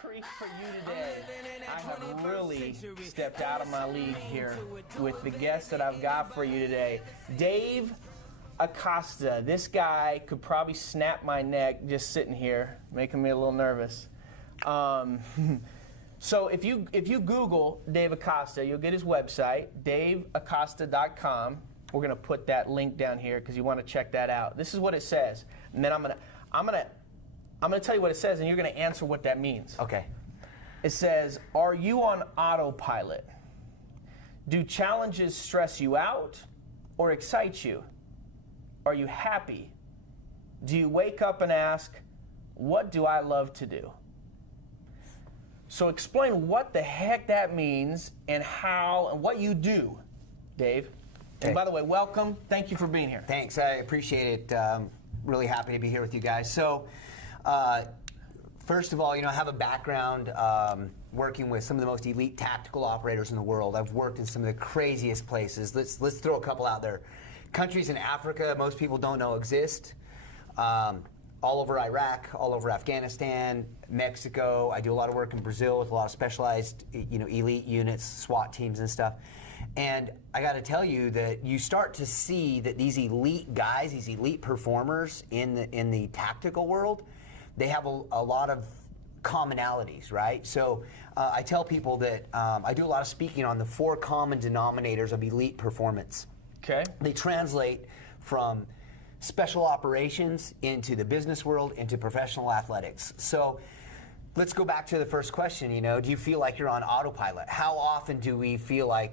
treat for you today. I have really stepped out of my league here with the guest that I've got for you today. Dave Acosta. This guy could probably snap my neck just sitting here, making me a little nervous. So if you Google Dave Acosta, you'll get his website, daveacosta.com. We're going to put that link down here because you want to check that out. This is what it says. And then I'm going to tell you what it says, and you're going to answer what that means. Okay. It says, are you on autopilot? Do challenges stress you out or excite you? Are you happy? Do you wake up and ask, what do I love to do? So explain what the heck that means and how and what you do, Dave. Okay. And by the way, welcome. Thank you for being here. Thanks. I appreciate it. Really happy to be here with you guys. So, first of all, I have a background working with some of the most elite tactical operators in the world. I've worked in some of the craziest places. Let's throw a couple out there. Countries in Africa most people don't know exist. All over Iraq, all over Afghanistan, Mexico. I do a lot of work in Brazil with a lot of specialized, elite units, SWAT teams and stuff. And I got to tell you that you start to see that these elite guys, these elite performers in the tactical world, they have a lot of commonalities, right? So I tell people that I do a lot of speaking on the 4 common denominators of elite performance. Okay. They translate from special operations into the business world, into professional athletics. So let's go back to the first question. Do you feel like you're on autopilot? How often do we feel like,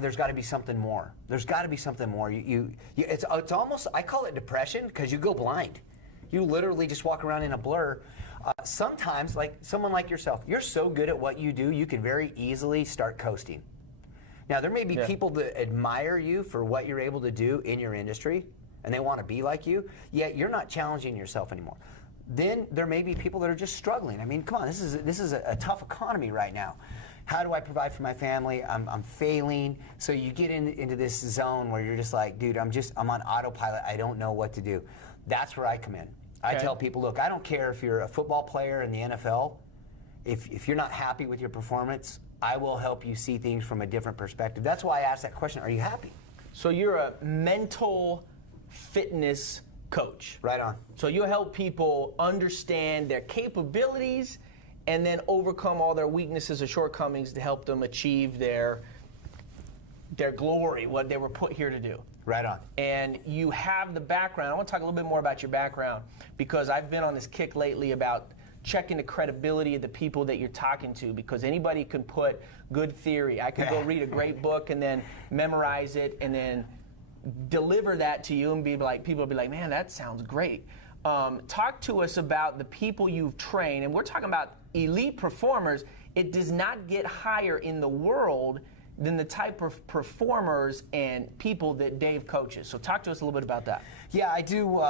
there's got to be something more? There's got to be something more. It's almost, I call it depression, because you go blind. You literally just walk around in a blur. Sometimes, like someone like yourself, you're so good at what you do, you can very easily start coasting. Now, there may be people that admire you for what you're able to do in your industry, and they want to be like you, yet you're not challenging yourself anymore. Then there may be people that are just struggling. I mean, come on, this is a tough economy right now. How do I provide for my family? I'm failing. So you get into this zone where you're just like, dude, I'm on autopilot. I don't know what to do. That's where I come in. I tell people, look, I don't care if you're a football player in the NFL. If you're not happy with your performance, I will help you see things from a different perspective. That's why I asked that question, are you happy? So you're a mental fitness coach. Right on. So you help people understand their capabilities and then overcome all their weaknesses or shortcomings to help them achieve their glory, what they were put here to do. Right on. And you have the background. I want to talk a little bit more about your background, because I've been on this kick lately about checking the credibility of the people that you're talking to, because anybody can put good theory. I could go read a great book and then memorize it and then deliver that to you and be like, people will be like, man, that sounds great. Talk to us about the people you've trained, and we're talking about elite performers. It does not get higher in the world than the type of performers and people that Dave coaches. So talk to us a little bit about that. Yeah, I do.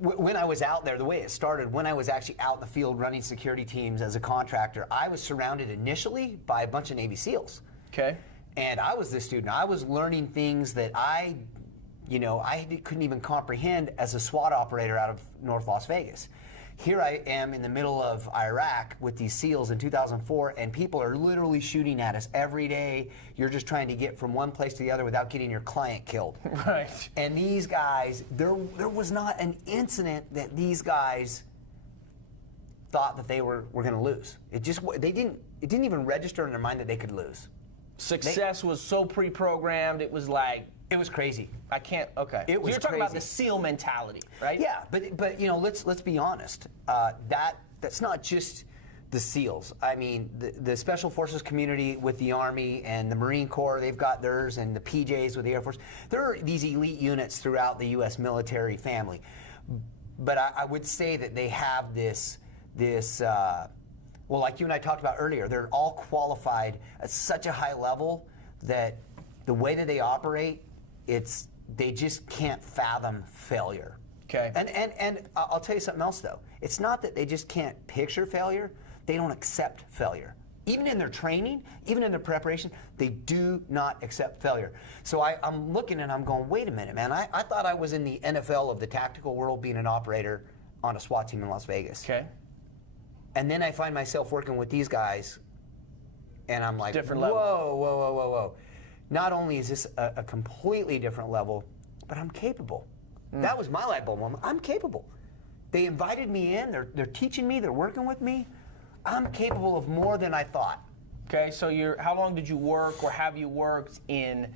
When I was out there, the way it started, when I was actually out in the field running security teams as a contractor, I was surrounded initially by a bunch of Navy SEALs. Okay. And I was this student. I was learning things that I couldn't even comprehend as a SWAT operator out of North Las Vegas. Here I am in the middle of Iraq with these SEALs in 2004, and people are literally shooting at us every day. You're just trying to get from one place to the other without getting your client killed. Right. And these guys, there was not an incident that these guys thought that they were going to lose. It didn't even register in their mind that they could lose. Success was so pre-programmed. It was like, it was crazy. I can't. Okay. It was You're talking crazy. about the SEAL mentality, right? Yeah, but let's be honest. That's not just the SEALs. I mean, the Special Forces community with the Army and the Marine Corps, they've got theirs, and the PJs with the Air Force. There are these elite units throughout the U.S. military family. But I would say that they have this. Well, like you and I talked about earlier, they're all qualified at such a high level that the way that they operate, they just can't fathom failure. Okay. And I'll tell you something else, though. It's not that they just can't picture failure. They don't accept failure. Even in their training, even in their preparation, they do not accept failure. So I'm looking and I'm going, wait a minute, man. I thought I was in the NFL of the tactical world being an operator on a SWAT team in Las Vegas. Okay. And then I find myself working with these guys, and I'm like, Different whoa, level. whoa, whoa, whoa, whoa. Not only is this a completely different level, but I'm capable. That was my light bulb moment. I'm capable. They invited me in. They're teaching me. They're working with me. I'm capable of more than I thought. Okay, so how long did you work, or have you worked in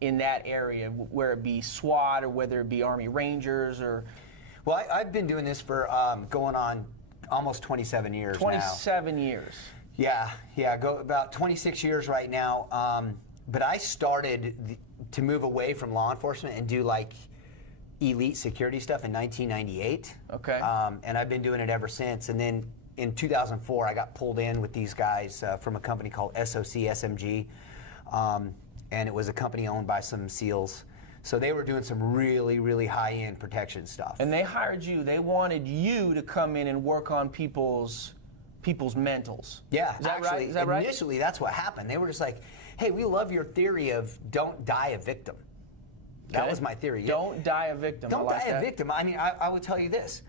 that area, where it be SWAT or whether it be Army Rangers or? Well, I've been doing this for going on almost 27 years 27 years. Yeah, go about 26 years right now. But I started to move away from law enforcement and do like elite security stuff in 1998. Okay. And I've been doing it ever since. And then in 2004, I got pulled in with these guys from a company called SOC SMG. And it was a company owned by some SEALs. So they were doing some really, really high-end protection stuff. And they hired you. They wanted you to come in and work on people's mentals. Yeah, is that actually, right? Is that right? Initially, that's what happened. They were just like, hey, we love your theory of don't die a victim. That was my theory. Don't die a victim. Don't I like die that. a victim. I mean, I will tell you this.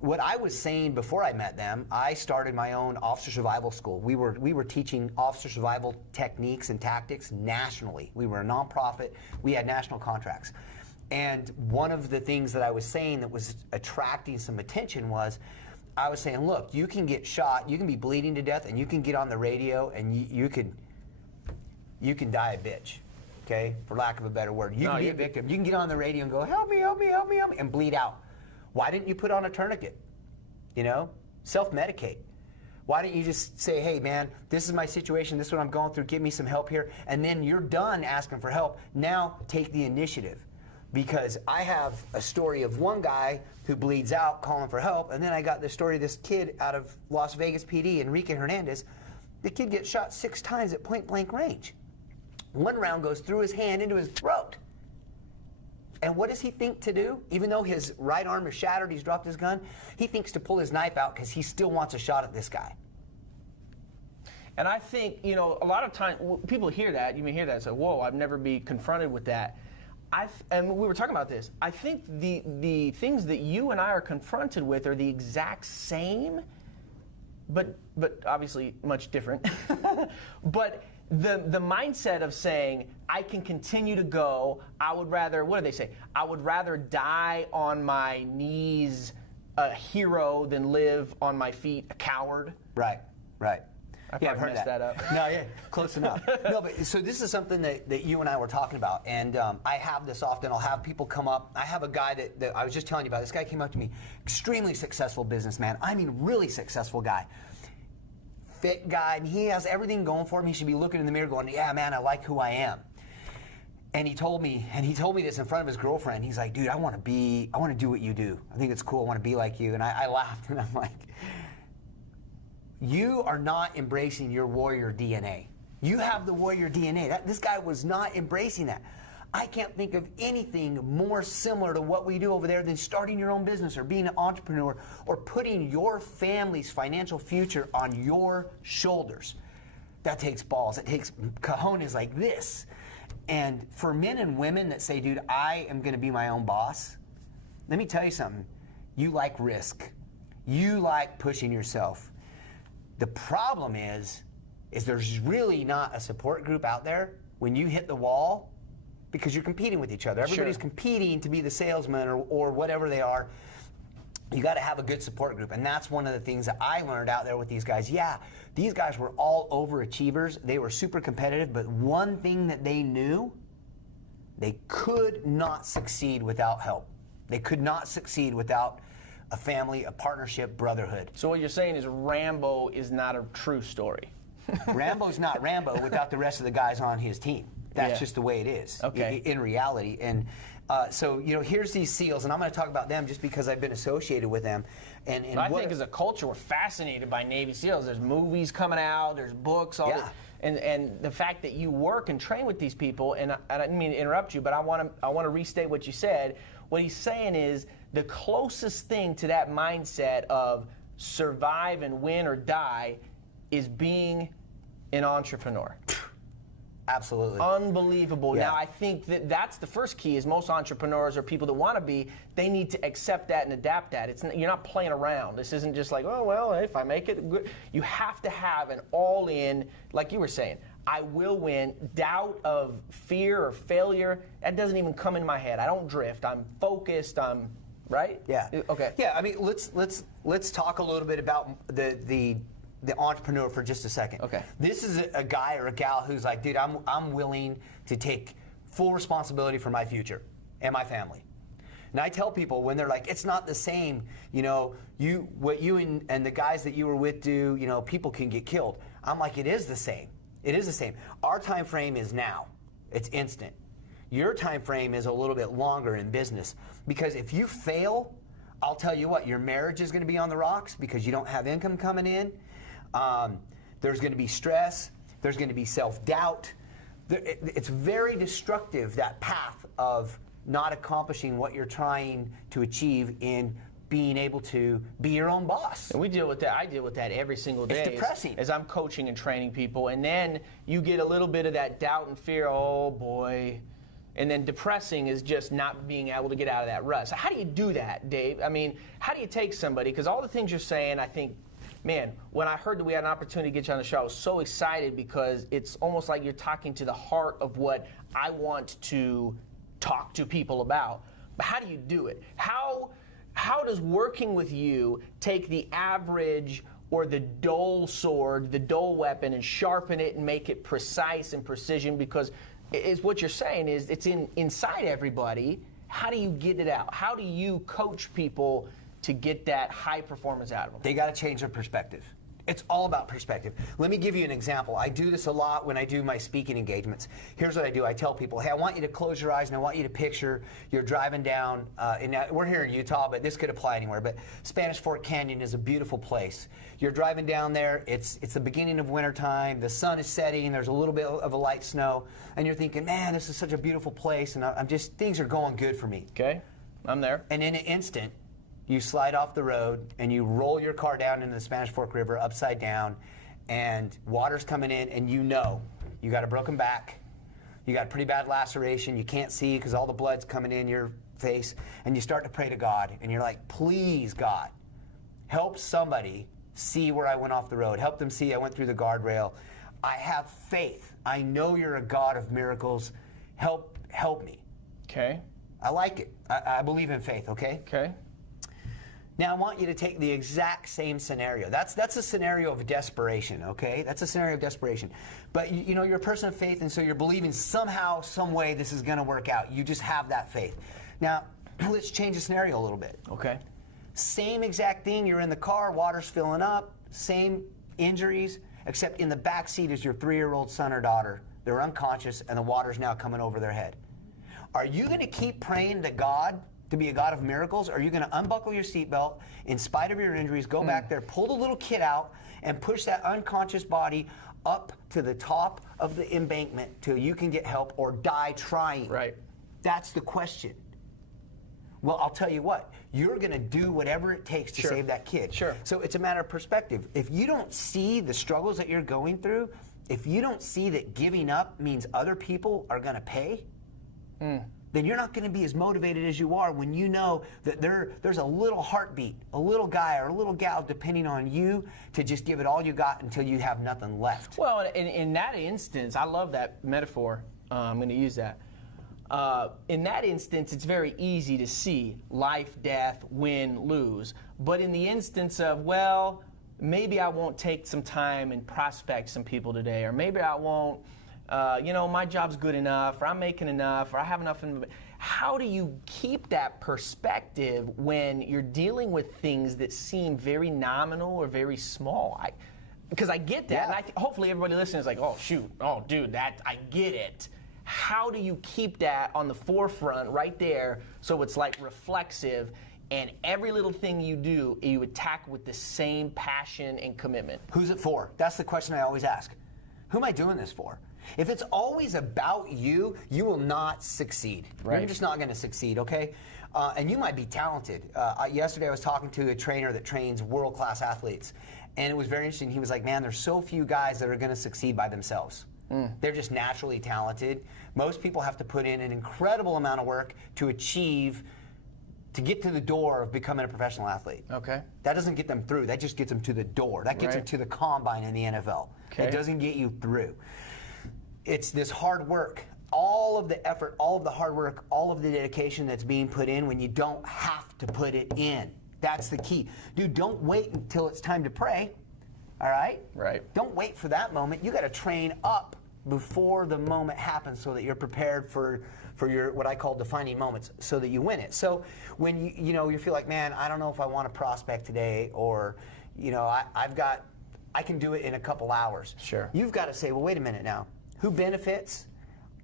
What I was saying before I met them, I started my own officer survival school. We were teaching officer survival techniques and tactics nationally. We were a nonprofit. We had national contracts. And one of the things that I was saying that was attracting some attention was, I was saying, look, you can get shot, you can be bleeding to death, and you can get on the radio, and you can die a bitch, okay? For lack of a better word. You can be a victim. You can get on the radio and go, help me, help me, help me, help me, and bleed out. Why didn't you put on a tourniquet? You know, self-medicate. Why don't you just say, hey man, this is my situation, this is what I'm going through, give me some help here, and then you're done asking for help. Now take the initiative. Because I have a story of one guy who bleeds out calling for help, and then I got the story of this kid out of Las Vegas PD, Enrique Hernandez. The kid gets shot 6 times at point blank range. One round goes through his hand into his throat. And what does he think to do? Even though his right arm is shattered, he's dropped his gun, he thinks to pull his knife out because he still wants a shot at this guy. And I think, you know, a lot of times people hear that, you may hear that and say, whoa, I've never been confronted with that. And we were talking about this. I think the things that you and I are confronted with are the exact same, but obviously much different. But the mindset of saying, I can continue to go, I would rather, what do they say? I would rather die on my knees a hero than live on my feet a coward. Right, right. I Yeah, I've probably heard messed that up. No, yeah, close enough. No, but so this is something that you and I were talking about, and I have this often. I'll have people come up. I have a guy that I was just telling you about. This guy came up to me, extremely successful businessman. I mean, really successful guy. Fit guy, and he has everything going for him. He should be looking in the mirror going, yeah, man, I like who I am. And he told me this in front of his girlfriend. He's like, dude, I want to do what you do. I think it's cool. I want to be like you. And I laughed, and I'm like, you are not embracing your warrior DNA. You have the warrior DNA. This guy was not embracing that. I can't think of anything more similar to what we do over there than starting your own business or being an entrepreneur or putting your family's financial future on your shoulders. That takes balls. It takes cojones like this. And for men and women that say, dude, I am going to be my own boss, let me tell you something. You like risk. You like pushing yourself. The problem is there's really not a support group out there when you hit the wall because you're competing with each other. Everybody's competing to be the salesman or whatever they are. You got to have a good support group, and that's one of the things that I learned out there with these guys. Yeah, these guys were all overachievers. They were super competitive, but one thing that they knew, they could not succeed without help. They could not succeed without a family, a partnership, brotherhood. So what you're saying is Rambo is not a true story. Rambo's not Rambo without the rest of the guys on his team. That's just the way it is in reality. And so, you know, here's these SEALs, and I'm going to talk about them just because I've been associated with them. And I think as a culture, we're fascinated by Navy SEALs. There's movies coming out, there's books, all this. And the fact that you work and train with these people, and I didn't mean to interrupt you, but I want to restate what you said. What he's saying is the closest thing to that mindset of survive and win or die is being an entrepreneur. Absolutely. Unbelievable. Yeah. Now, I think that that's the first key is most entrepreneurs or people that want to be, they need to accept that and adapt that. You're not playing around. This isn't just like, oh, well, if I make it good. You have to have an all-in, like you were saying, I will win. Doubt of fear or failure, that doesn't even come in my head. I don't drift. I'm focused. I'm, right? Yeah. Okay. Yeah, I mean, let's talk a little bit about the entrepreneur for just a second. Okay. This is a guy or a gal who's like, dude, I'm willing to take full responsibility for my future and my family. And I tell people when they're like, it's not the same, what you and the guys that you were with do, people can get killed. I'm like, it is the same. It is the same. Our time frame is now. It's instant. Your time frame is a little bit longer in business because if you fail, I'll tell you what, your marriage is going to be on the rocks because you don't have income coming in. There's going to be stress. There's going to be self-doubt. It's very destructive, that path of not accomplishing what you're trying to achieve in being able to be your own boss. And we deal with that. I deal with that every single day. It's depressing. As I'm coaching and training people. And then you get a little bit of that doubt and fear, oh boy. And then depressing is just not being able to get out of that rut. So how do you do that, Dave? I mean, how do you take somebody? Because all the things you're saying, I think, man, when I heard that we had an opportunity to get you on the show, I was so excited because it's almost like you're talking to the heart of what I want to talk to people about. But how do you do it? How does working with you take the average or the dull sword, the dull weapon, and sharpen it and make it precise and precision? Because it's what you're saying is it's inside everybody. How do you get it out? How do you coach people to get that high performance out of them? They got to change their perspective. It's all about perspective. Let me give you an example. I do this a lot when I do my speaking engagements. Here's what I do. I tell people, hey, I want you to close your eyes and I want you to picture you're driving down, and we're here in Utah, but this could apply anywhere, but Spanish Fork Canyon is a beautiful place. You're driving down there, it's the beginning of wintertime, the sun is setting, there's a little bit of a light snow, and you're thinking, man, this is such a beautiful place, and things are going good for me. Okay, I'm there. And in an instant, you slide off the road and you roll your car down into the Spanish Fork River upside down, and water's coming in, and you got a broken back, you got a pretty bad laceration, you can't see because all the blood's coming in your face, and you start to pray to God, and you're like, please, God, help somebody see where I went off the road. Help them see I went through the guardrail. I have faith. I know you're a God of miracles. Help me. Okay. I like it. I believe in faith, okay? Okay. Now I want you to take the exact same scenario. That's a scenario of desperation, okay? That's a scenario of desperation. But you're a person of faith, and so you're believing somehow, some way this is going to work out. You just have that faith. Now, let's change the scenario a little bit. Okay. Same exact thing. You're in the car, water's filling up, same injuries, except in the back seat is your 3-year-old son or daughter. They're unconscious, and the water's now coming over their head. Are you going to keep praying to God to be a God of miracles, or are you going to unbuckle your seatbelt, in spite of your injuries, go back there, pull the little kid out, and push that unconscious body up to the top of the embankment till you can get help or die trying? Right. That's the question. Well, I'll tell you what, you're going to do whatever it takes to save that kid. Sure. So it's a matter of perspective. If you don't see the struggles that you're going through, if you don't see that giving up means other people are going to pay, then you're not going to be as motivated as you are when you know that there's a little heartbeat, a little guy or a little gal depending on you to just give it all you got until you have nothing left. Well, in that instance, I love that metaphor. I'm going to use that. In that instance, it's very easy to see life, death, win, lose. But in the instance of, well, maybe I won't take some time and prospect some people today, or maybe I won't, my job's good enough, or I'm making enough, or I have enough. How do you keep that perspective when you're dealing with things that seem very nominal or very small? Because I get that, Yeah. and hopefully everybody listening is like, oh, shoot, oh, dude, I get it. How do you keep that on the forefront right there so it's like reflexive, and every little thing you do, you attack with the same passion and commitment? Who's it for? That's the question I always ask. Who am I doing this for? If it's always about you, you will not succeed. Right. You're just not going to succeed, okay? And you might be talented. Yesterday I was talking to a trainer that trains world-class athletes, and it was very interesting. He was like, man, there's so few guys that are going to succeed by themselves. They're just naturally talented. Most people have to put in an incredible amount of work to get to the door of becoming a professional athlete. Okay. That doesn't get them through. That just gets them to the door. That gets them to the combine in the NFL. Okay. It doesn't get you through. It's this hard work. All of the effort, all of the hard work, all of the dedication that's being put in when you don't have to put it in. That's the key. Dude, don't wait until it's time to pray. All right? Right. Don't wait for that moment. You got to train up before the moment happens so that you're prepared for your what I call defining moments so that you win it. So when you feel like, man, I don't know if I want to prospect today, or I can do it in a couple hours. Sure. You've got to say, well, wait a minute now. Who benefits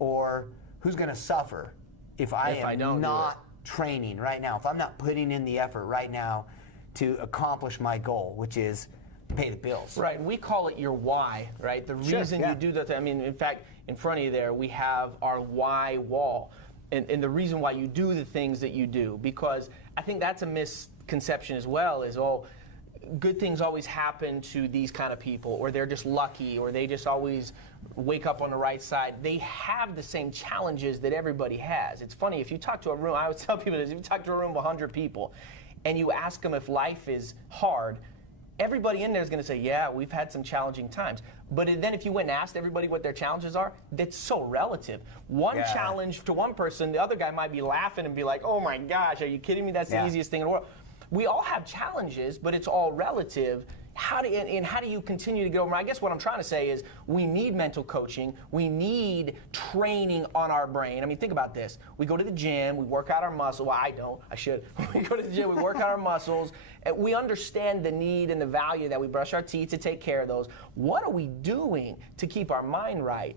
or who's going to suffer if I am not training right now, if I'm not putting in the effort right now to accomplish my goal, which is pay the bills. Right, and we call it your why, right? The reason you do that, I mean, in fact, in front of you there, we have our why wall. And the reason why you do the things that you do, because I think that's a misconception as well, is, good things always happen to these kind of people, or they're just lucky, or they just always wake up on the right side. They have the same challenges that everybody has. It's funny, if you talk to a room, I always tell people this, if you talk to a room of 100 people, and you ask them if life is hard, everybody in there is going to say, yeah, we've had some challenging times. But then if you went and asked everybody what their challenges are, that's so relative. One challenge to one person, the other guy might be laughing and be like, oh my gosh, are you kidding me? That's the easiest thing in the world. We all have challenges, but it's all relative. How do you continue to get over? I guess what I'm trying to say is we need mental coaching. We need training on our brain. I mean, think about this. We go to the gym. We work out our muscles. Well, I don't. I should. We go to the gym. We work out our muscles. And we understand the need and the value that we brush our teeth to take care of those. What are we doing to keep our mind right?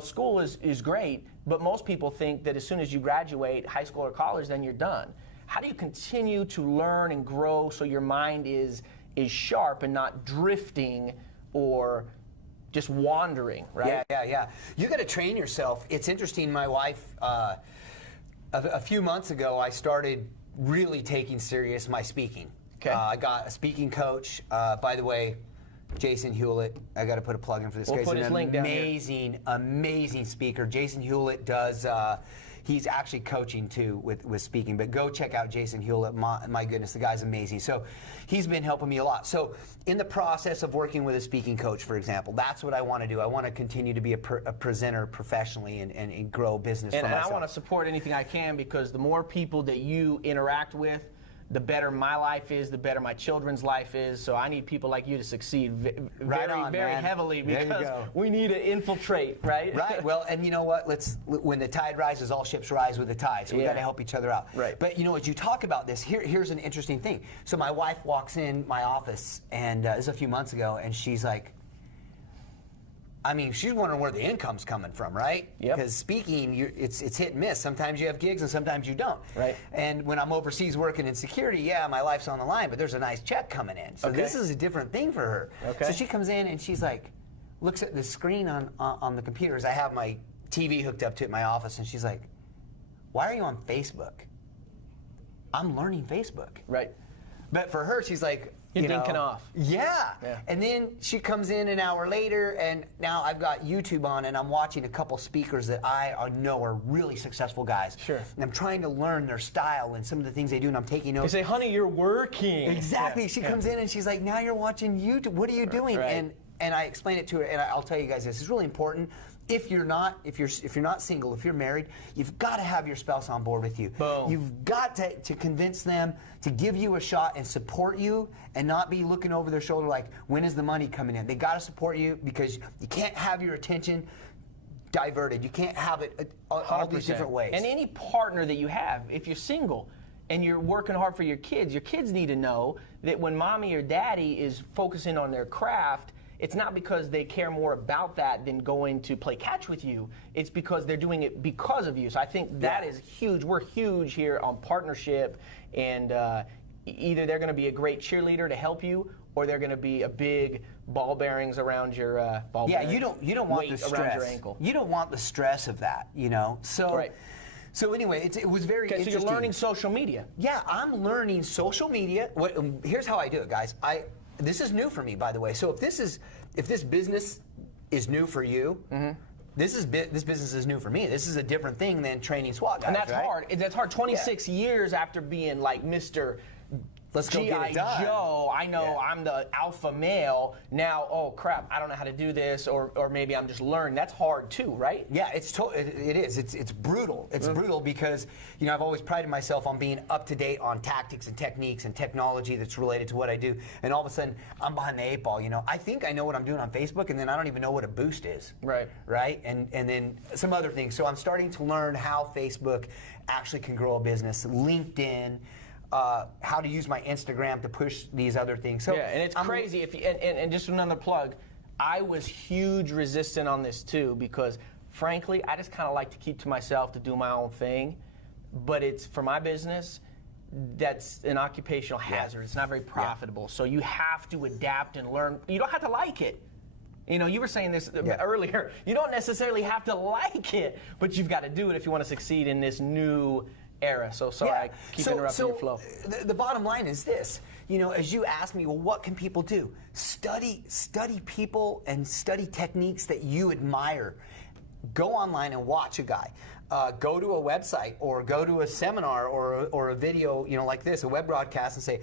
School is great, but most people think that as soon as you graduate high school or college, then you're done. How do you continue to learn and grow so your mind is sharp and not drifting or just wandering, right? Yeah. You got to train yourself. It's interesting. My wife, a few months ago, I started really taking serious my speaking. Okay. I got a speaking coach. By the way, Jason Hewlett. I got to put a plug in for this guy. We'll put his link down here. Amazing speaker. Jason Hewlett does. He's actually coaching too with speaking, but go check out Jason Hewlett. My goodness, the guy's amazing. So he's been helping me a lot. So in the process of working with a speaking coach, for example, that's what I want to do. I want to continue to be a presenter professionally and grow business for myself. And I want to support anything I can, because the more people that you interact with, the better my life is, the better my children's life is. So I need people like you to succeed very heavily, because we need to infiltrate, right? Right. Well, and you know what? When the tide rises, all ships rise with the tide. So we got to help each other out. Right. But as you talk about this, here's an interesting thing. So my wife walks in my office, and this is a few months ago, and she's like, she's wondering where the income's coming from, right? Yep. Because speaking, it's hit and miss. Sometimes you have gigs and sometimes you don't. Right. And when I'm overseas working in security, my life's on the line, but there's a nice check coming in. So this is a different thing for her. Okay. So she comes in and she's like, looks at the screen on the computers. I have my TV hooked up to it in my office, and she's like, why are you on Facebook? I'm learning Facebook. Right. But for her, she's like, You're dinking off. Yeah. And then she comes in an hour later, and now I've got YouTube on, and I'm watching a couple speakers that I know are really successful guys. Sure. And I'm trying to learn their style and some of the things they do, and I'm taking notes. They say, honey, you're working. Exactly. She comes in, and she's like, now you're watching YouTube. What are you doing? Right. And I explain it to her, and I'll tell you guys this is really important. If you're not single, if you're married, you've got to have your spouse on board with you. Boom. You've got to convince them to give you a shot and support you, and not be looking over their shoulder like, when is the money coming in? They got to support you, because you can't have your attention diverted. You can't have it all these different ways. And any partner that you have, if you're single and you're working hard for your kids need to know that when mommy or daddy is focusing on their craft, it's not because they care more about that than going to play catch with you. It's because they're doing it because of you. So I think that is huge. We're huge here on partnership, and either they're going to be a great cheerleader to help you, or they're going to be a big ball bearings around your you don't want the stress around your ankle. You don't want the stress of that, So right. So anyway, it was very interesting. So you're learning social media. Yeah, I'm learning social media. Here's how I do it, guys. This is new for me, by the way. So if this business is new for you. This business is new for me. This is a different thing than training SWAT guys, And that's right? hard. That's hard. 26 years after being like Mr. Let's go get G.I. it done. Joe, I know Yeah. I'm the alpha male. Now, oh crap, I don't know how to do this, or maybe I'm just learning. That's hard too, right? Yeah, it is. It's brutal. It's brutal because, you know, I've always prided myself on being up to date on tactics and techniques and technology that's related to what I do. And all of a sudden, I'm behind the 8 ball. You know, I think I know what I'm doing on Facebook, and then I don't even know what a boost is. Right. Right. And then some other things. So I'm starting to learn how Facebook actually can grow a business. LinkedIn. How to use my Instagram to push these other things. So Yeah, and it's crazy. If you, and just another plug, I was huge resistant on this too because, frankly, I just kind of like to keep to myself to do my own thing. But it's for my business. That's an occupational hazard. It's not very profitable. So you have to adapt and learn. You don't have to like it. You know, you were saying this earlier. You don't necessarily have to like it, but you've got to do it if you want to succeed in this new era. So sorry, I keep interrupting your flow. The bottom line is this. You know, as you ask me, well, what can people do? Study people and study techniques that you admire. Go online and watch a guy. Go to a website or go to a seminar or a video, you know, like this, a web broadcast, and say,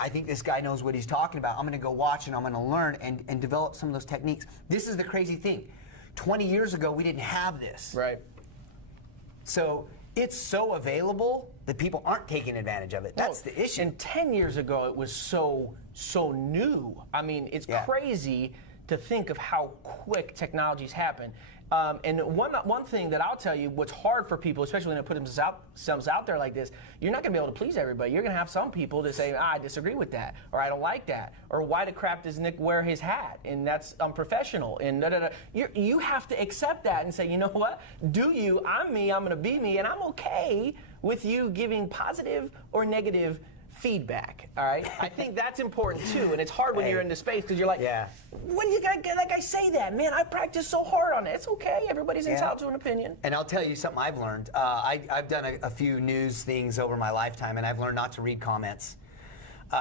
I think this guy knows what he's talking about. I'm going to go watch and I'm going to learn and develop some of those techniques. This is the crazy thing. 20 years ago, we didn't have this. Right. So it's so available that people aren't taking advantage of it. That's the issue. And 10 years ago, it was so new. I mean, it's crazy to think of how quick technologies happen. And one thing that I'll tell you, what's hard for people, especially when they put themselves out there like this, you're not going to be able to please everybody. You're going to have some people that say, I disagree with that, or I don't like that, or why the crap does Nick wear his hat, and that's unprofessional, and da-da-da. You have to accept that and say, you know what, do you, I'm me, I'm going to be me, and I'm okay with you giving positive or negative feedback, all right? I think that's important too, and it's hard when you're in the space because you're like, what do you got to like I say that? Man, I practiced so hard on it. It's okay. Everybody's entitled to an opinion. And I'll tell you something I've learned. I've done a few news things over my lifetime, and I've learned not to read comments.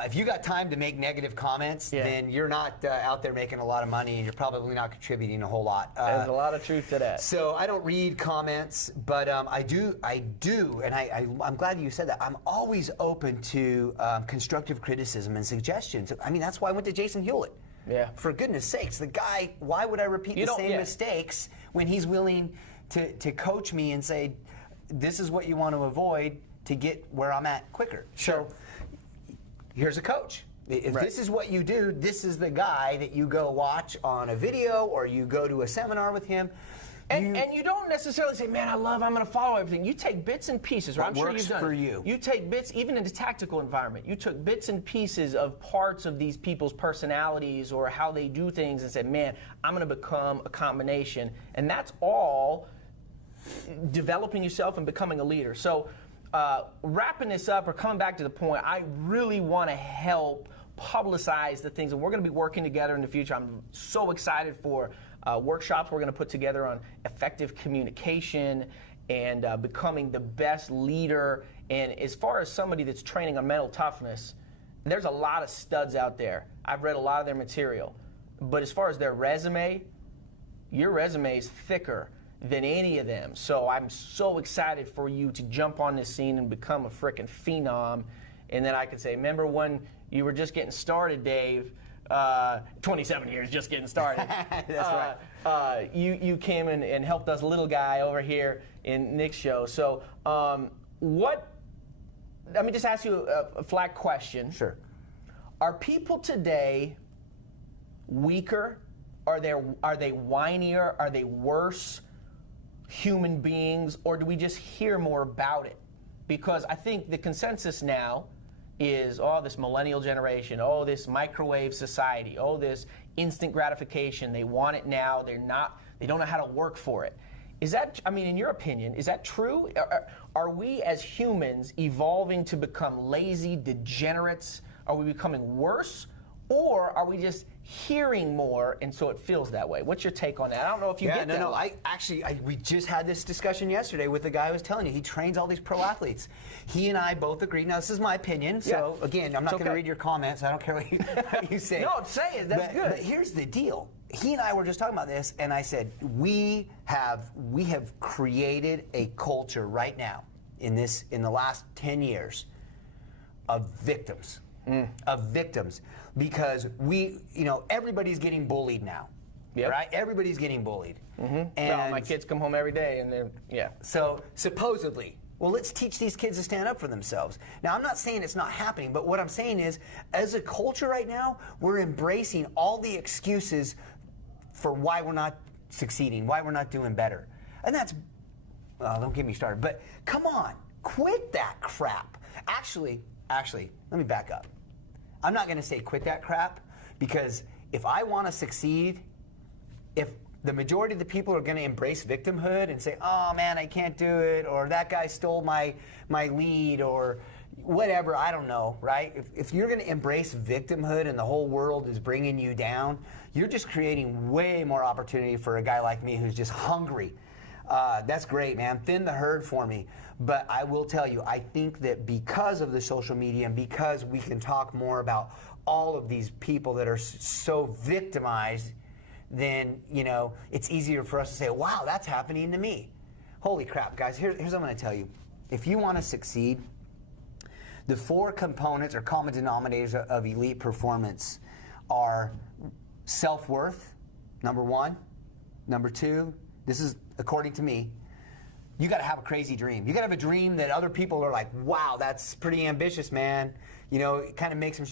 If you got time to make negative comments, then you're not out there making a lot of money, and you're probably not contributing a whole lot. There's a lot of truth to that. So I don't read comments, but I do, and I'm glad you said that. I'm always open to constructive criticism and suggestions. I mean, that's why I went to Jason Hewlett. Yeah. For goodness sakes, the guy, why would I repeat the same mistakes when he's willing to coach me and say, this is what you want to avoid to get where I'm at quicker. Sure. So, here's a coach. If this is what you do, this is the guy that you go watch on a video or you go to a seminar with him. And you don't necessarily say, man, I'm going to follow everything. You take bits and pieces, right? I'm sure you've done for it. you. You take bits, even in the tactical environment, you took bits and pieces of parts of these people's personalities or how they do things and said, man, I'm going to become a combination. And that's all developing yourself and becoming a leader. So wrapping this up or coming back to the point, I really want to help publicize the things, and we're going to be working together in the future. I'm so excited for workshops we're going to put together on effective communication and becoming the best leader. And as far as somebody that's training on mental toughness, there's a lot of studs out there. I've read a lot of their material. But as far as their resume, your resume is thicker than any of them. So I'm so excited for you to jump on this scene and become a frickin' phenom. And then I can say, remember when you were just getting started, Dave, 27 years just getting started. That's right. You came in and helped us little guy over here in Nick's show. So let me just ask you a flat question. Sure. Are people today weaker? Are they whinier? Are they worse human beings? Or do we just hear more about it? Because I think the consensus now is, this millennial generation, this microwave society, this instant gratification. They want it now. They don't know how to work for it. Is that, in your opinion, is that true? Are we as humans evolving to become lazy degenerates? Are we becoming worse? Or are we just hearing more and so it feels that way? What's your take on that? I don't know if you get that. No. We just had this discussion yesterday with the guy who was telling you he trains all these pro athletes. He and I both agree. Now, this is my opinion, so again, I'm not going to read your comments. I don't care what you say. No, say it. That's good. But here's the deal. he and I were just talking about this, and I said, we have created a culture right now in the last 10 years of victims. Of victims, because everybody's getting bullied now. Yep. Right? Everybody's getting bullied. And Well, my kids come home every day and so supposedly, well, let's teach these kids to stand up for themselves. Now, I'm not saying it's not happening, but what I'm saying is, as a culture right now, we're embracing all the excuses for why we're not succeeding, why we're not doing better. And that's, well, don't get me started, but come on, quit that crap. Actually, let me back up. I'm not going to say quit that crap, because if I want to succeed, if the majority of the people are going to embrace victimhood and say, oh man, I can't do it, or that guy stole my lead, or whatever, I don't know, right? If you're going to embrace victimhood and the whole world is bringing you down, you're just creating way more opportunity for a guy like me who's just hungry. That's great, man. Thin the herd for me. But I will tell you, I think that because of the social media and because we can talk more about all of these people that are so victimized, then, it's easier for us to say, wow, that's happening to me. Holy crap, guys, here's what I'm going to tell you. If you want to succeed, the 4 components or common denominators of elite performance are self-worth, number 1. Number 2, this is according to me, you got to have a crazy dream. You got to have a dream that other people are like, wow, that's pretty ambitious, man. It kind of makes them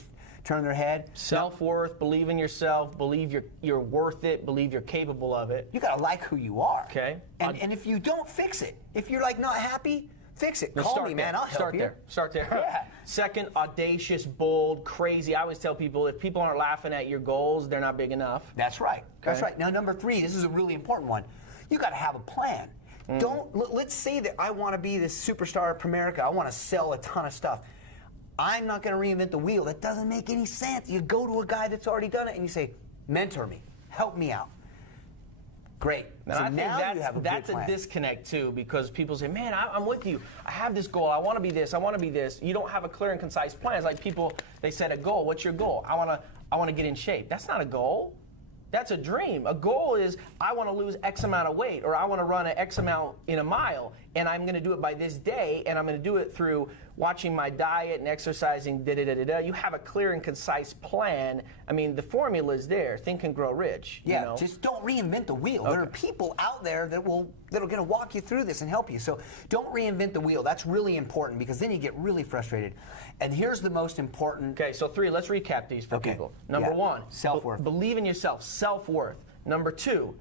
turn their head. Self-worth, believe in yourself, believe you're worth it, believe you're capable of it. You got to like who you are. Okay. And if you don't, fix it. If you're like not happy, fix it. Call me, man. I'll help you. Start there. Yeah. Second, audacious, bold, crazy. I always tell people, if people aren't laughing at your goals, they're not big enough. That's right. That's right. Now, number 3, this is a really important one. You got to have a plan. Let's say that I want to be this superstar of Primerica. I want to sell a ton of stuff. I'm not going to reinvent the wheel. That doesn't make any sense. You go to a guy that's already done it and you say, mentor me, help me out. Great. And so I think now you have that's a disconnect too, because people say, man, I'm with you. I have this goal. I want to be this. I want to be this. You don't have a clear and concise plan. It's like people, they set a goal. What's your goal? I want to get in shape. That's not a goal. That's a dream. A goal is, I want to lose X amount of weight, or I want to run an X amount in a mile, and I'm going to do it by this day, and I'm going to do it through watching my diet and exercising, da-da-da-da-da. You have a clear and concise plan. I mean, the formula is there. Think and grow rich. Yeah, just don't reinvent the wheel. Okay. There are people out there that are going to walk you through this and help you. So don't reinvent the wheel. That's really important, because then you get really frustrated. And here's the most important. Okay, so 3, let's recap these for people. Number 1, self-worth. Believe in yourself, self-worth. Number 2,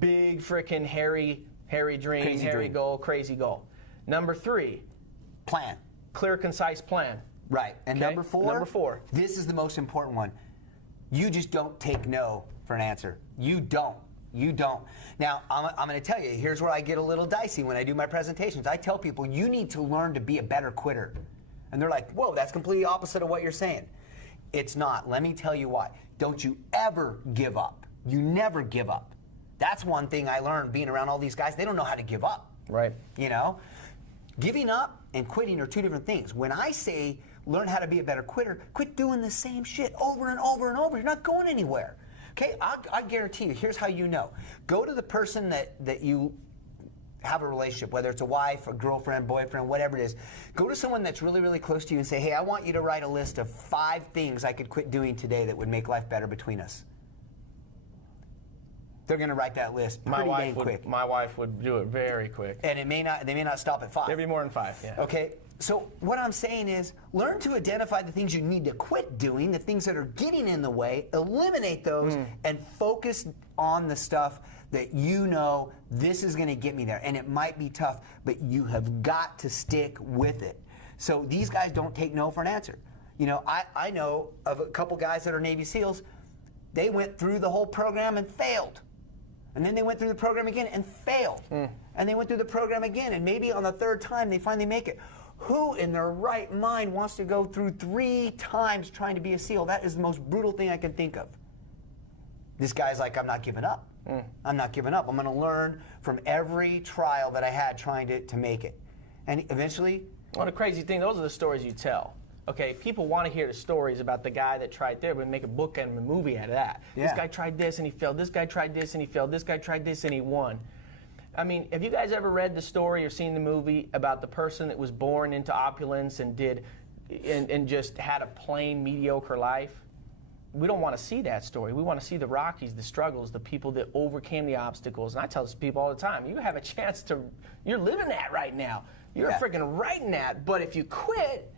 big frickin' hairy dream, hairy goal, crazy goal. Number 3, plan. Clear, concise plan. Right. And okay? Number 4, this is the most important one. You just don't take no for an answer. You don't. Now, I'm going to tell you, here's where I get a little dicey when I do my presentations. I tell people, you need to learn to be a better quitter. And they're like, whoa, that's completely opposite of what you're saying. It's not. Let me tell you why. Don't you ever give up. You never give up. That's one thing I learned being around all these guys. They don't know how to give up. Right. Giving up and quitting are 2 different things. When I say learn how to be a better quitter, quit doing the same shit over and over and over. You're not going anywhere. Okay, I guarantee you, here's how you know. Go to the person that you have a relationship, whether it's a wife, a girlfriend, boyfriend, whatever it is. Go to someone that's really, really close to you and say, hey, I want you to write a list of 5 things I could quit doing today that would make life better between us. They're going to write that list pretty dang quick. My wife would do it very quick. And they may not stop at 5. Maybe more than 5, yeah. Okay, so what I'm saying is, learn to identify the things you need to quit doing, the things that are getting in the way, eliminate those, and focus on the stuff that you know, this is going to get me there. And it might be tough, but you have got to stick with it. So these guys don't take no for an answer. I know of a couple guys that are Navy SEALs. They went through the whole program and failed. And then they went through the program again and failed. And they went through the program again, and maybe on the 3rd time they finally make it. Who in their right mind wants to go through 3 times trying to be a SEAL? That is the most brutal thing I can think of. This guy's like, I'm not giving up. I'm not giving up. I'm going to learn from every trial that I had trying to make it. And eventually... What a crazy thing. Those are the stories you tell. Okay, people want to hear the stories about the guy that tried there, but make a book and a movie out of that. Yeah. This guy tried this and he failed. This guy tried this and he failed. This guy tried this and he won. I mean, have you guys ever read the story or seen the movie about the person that was born into opulence and just had a plain mediocre life? We don't want to see that story. We want to see the Rockies, the struggles, the people that overcame the obstacles. And I tell this to people all the time, you have a chance to, you're living that right now. You're freaking writing that. But if you quit,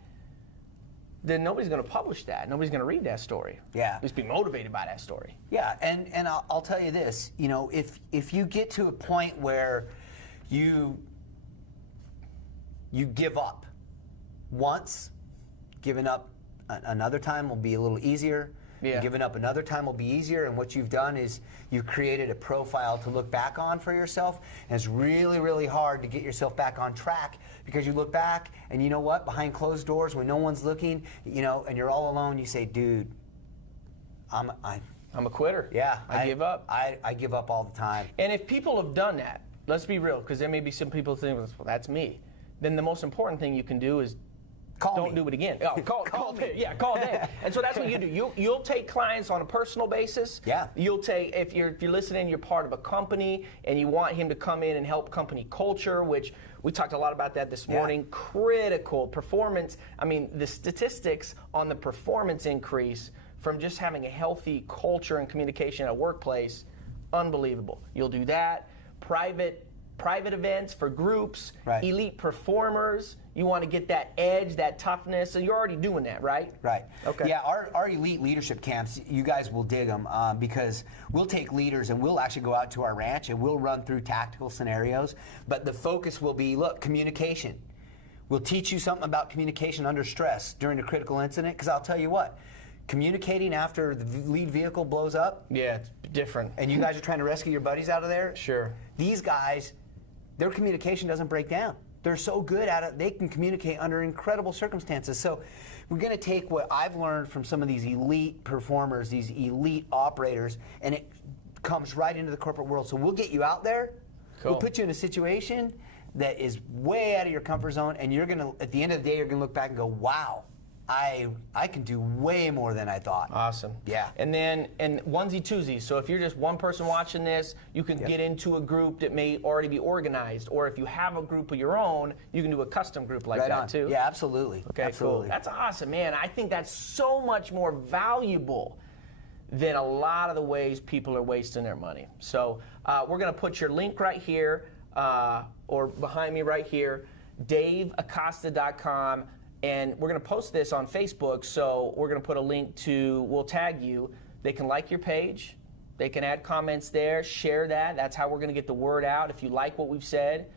then nobody's going to publish that. Nobody's going to read that story. Yeah. Just be motivated by that story. Yeah, and I'll tell you this, you know, if you get to a point where you give up once, giving up another time will be a little easier. Yeah. Giving up another time will be easier, and what you've done is you've created a profile to look back on for yourself, and it's really, really hard to get yourself back on track because you look back and you know what, behind closed doors when no one's looking, you know, and you're all alone, you say, dude, I'm a quitter. yeah, I give up. I give up all the time. And if people have done that, let's be real, because there may be some people thinking, well, that's me. Then the most important thing you can do is don't do it again. Oh, call them. Yeah, call them. And so that's what you do. You'll take clients on a personal basis. Yeah. You'll take, if you're listening, you're part of a company and you want him to come in and help company culture, which we talked a lot about that this morning. Yeah. Critical performance. I mean, the statistics on the performance increase from just having a healthy culture and communication at a workplace, unbelievable. You'll do that. Private events for groups, right. Elite performers. You want to get that edge, that toughness. So you're already doing that, right? Right. Okay. Yeah, our elite leadership camps, you guys will dig them because we'll take leaders and we'll actually go out to our ranch and we'll run through tactical scenarios. But the focus will be, look, communication. We'll teach you something about communication under stress during a critical incident, because I'll tell you what, communicating after the lead vehicle blows up. Yeah, it's different. And you guys are trying to rescue your buddies out of there. Sure. These guys, their communication doesn't break down. They're so good at it, they can communicate under incredible circumstances. So we're going to take what I've learned from some of these elite performers, these elite operators, and it comes right into the corporate world. So we'll get you out there. Cool. We'll put you in a situation that is way out of your comfort zone, and you're going to, at the end of the day, you're going to look back and go, wow, I can do way more than I thought. Awesome. Yeah. And then, onesie twosies. So if you're just one person watching this, you can get into a group that may already be organized. Or if you have a group of your own, you can do a custom group like that too. Yeah, absolutely. Okay, absolutely. cool. That's awesome, man. I think that's so much more valuable than a lot of the ways people are wasting their money. So we're going to put your link right here, or behind me right here, daveacosta.com. And we're going to post this on Facebook, so we're going to put a link to, we'll tag you. They can like your page. They can add comments there, share that. That's how we're going to get the word out. If you like what we've said,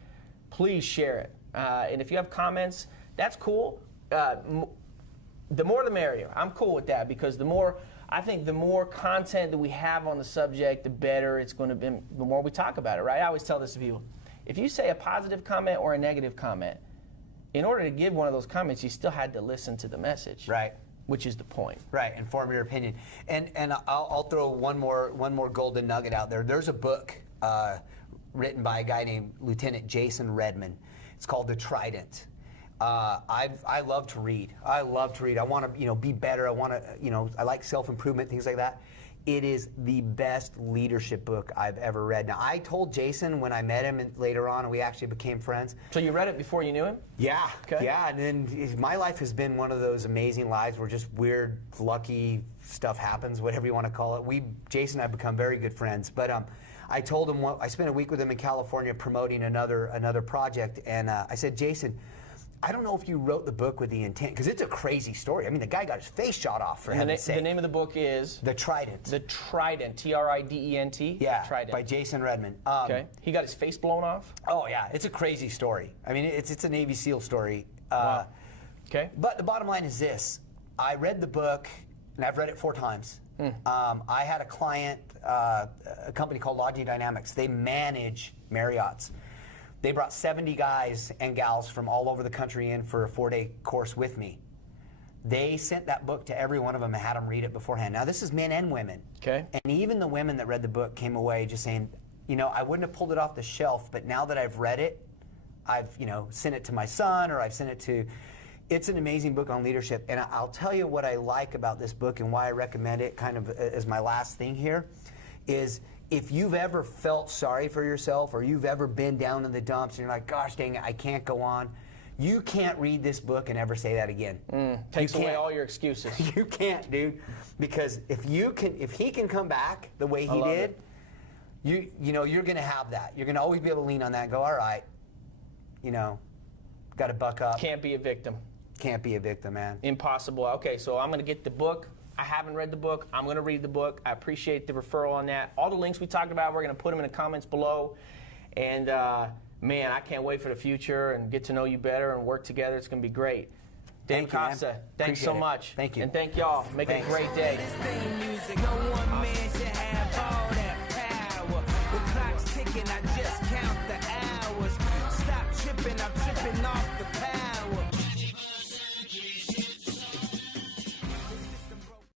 please share it. And if you have comments, that's cool. The more the merrier. I'm cool with that, because I think the more content that we have on the subject, the better it's going to be, the more we talk about it, right? I always tell this to people. If you say a positive comment or a negative comment, in order to give one of those comments, you still had to listen to the message. Right. Which is the point. Right, and form your opinion. And I'll throw one more golden nugget out there. There's a book written by a guy named Lieutenant Jason Redman. It's called The Trident. I love to read. I want to be better. I like self-improvement, things like that. It is the best leadership book I've ever read. Now, I told Jason when I met him later on, and we actually became friends. So you read it before you knew him? Yeah. Okay. Yeah, and then my life has been one of those amazing lives where just weird, lucky stuff happens, whatever you want to call it. Jason and I have become very good friends. But I told him, I spent a week with him in California promoting another project, and I said, Jason, I don't know if you wrote the book with the intent, because it's a crazy story. I mean, the guy got his face shot off, for heaven's sake. The name of the book is? The Trident. The Trident, T-R-I-D-E-N-T? Yeah, Trident. by Jason Redman. Okay. He got his face blown off? Oh, yeah. It's a crazy story. I mean, it's a Navy SEAL story. Wow. Okay. But the bottom line is this. I read the book, and I've read it 4 times. I had a client, a company called Lodging Dynamics. They manage Marriotts. They brought 70 guys and gals from all over the country in for a 4-day course with me. They sent that book to every one of them and had them read it beforehand. Now, this is men and women. Okay. And even the women that read the book came away just saying, I wouldn't have pulled it off the shelf, but now that I've read it, I've, sent it to my son, or I've sent it to, It's an amazing book on leadership, and I'll tell you what I like about this book and why I recommend it, kind of as my last thing here, is if you've ever felt sorry for yourself or you've ever been down in the dumps and you're like, gosh dang it, I can't go on, you can't read this book and ever say that again. Takes away all your excuses. You can't, dude, because if he can come back the way he did, you know, you're going to have that. You're going to always be able to lean on that and go, all right, you know, got to buck up. Can't be a victim. Can't be a victim, man. Impossible. Okay, so I'm going to get the book. I haven't read the book. I'm going to read the book. I appreciate the referral on that. All the links we talked about, we're going to put them in the comments below. And, man, I can't wait for the future and get to know you better and work together. It's going to be great. Dave Costa, thanks so much. Thank you. And thank y'all. Make it a great day.